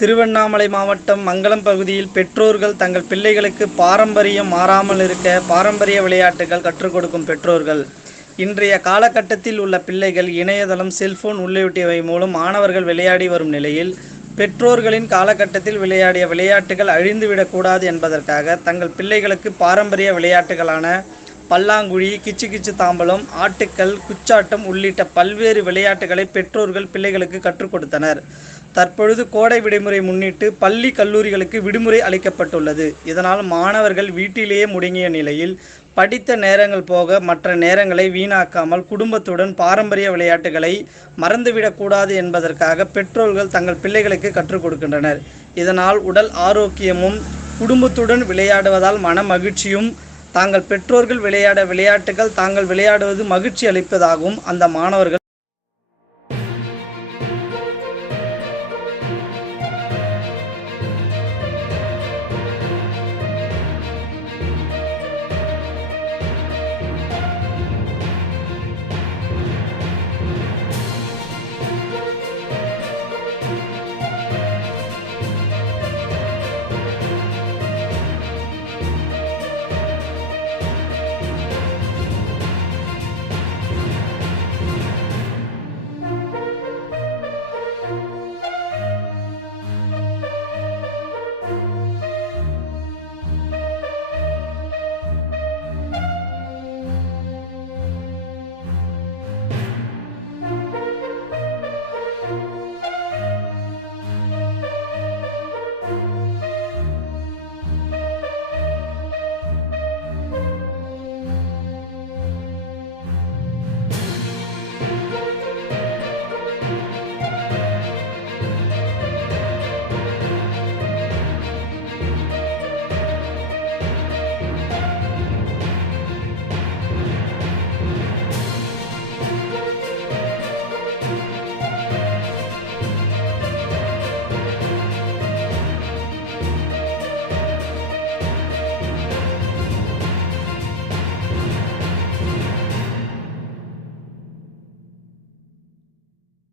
திருவண்ணாமலை மாவட்டம் மங்கலம் பகுதியில் பெற்றோர்கள் தங்கள் பிள்ளைகளுக்கு பாரம்பரியம் மாறாமல் இருக்க பாரம்பரிய விளையாட்டுகள் கற்றுக் கொடுக்கும் பெற்றோர்கள். இன்றைய காலகட்டத்தில் உள்ள பிள்ளைகள் இணையதளம், செல்போன் உள்ளிட்டவை மூலம் மாணவர்கள் விளையாடி வரும் நிலையில், பெற்றோர்களின் காலகட்டத்தில் விளையாடிய விளையாட்டுகள் அழிந்துவிடக்கூடாது என்பதற்காக தங்கள் பிள்ளைகளுக்கு பாரம்பரிய விளையாட்டுகளான பல்லாங்குழி, கிச்சு கிச்சு தாம்பலம், ஆட்டுக்கல், குச்சாட்டம் உள்ளிட்ட பல்வேறு விளையாட்டுகளை பெற்றோர்கள் பிள்ளைகளுக்கு கற்றுக் கொடுத்தனர். தற்பொழுது கோடை விடுமுறை முன்னிட்டு பள்ளி, கல்லூரிகளுக்கு விடுமுறை அளிக்கப்பட்டுள்ளது. இதனால் மாணவர்கள் வீட்டிலேயே முடங்கிய நிலையில் படித்த நேரங்கள் போக மற்ற நேரங்களை வீணாக்காமல் குடும்பத்துடன் பாரம்பரிய விளையாட்டுகளை மறந்துவிடக்கூடாது என்பதற்காக பெற்றோர்கள் தங்கள் பிள்ளைகளுக்கு கற்றுக் கொடுக்கின்றனர். இதனால் உடல் ஆரோக்கியமும், குடும்பத்துடன் விளையாடுவதால் மன மகிழ்ச்சியும், தாங்கள் பெற்றோர்கள் விளையாட விளையாட்டுகள் தாங்கள் விளையாடுவது மகிழ்ச்சி அளிப்பதாகவும் அந்த மாணவர்கள்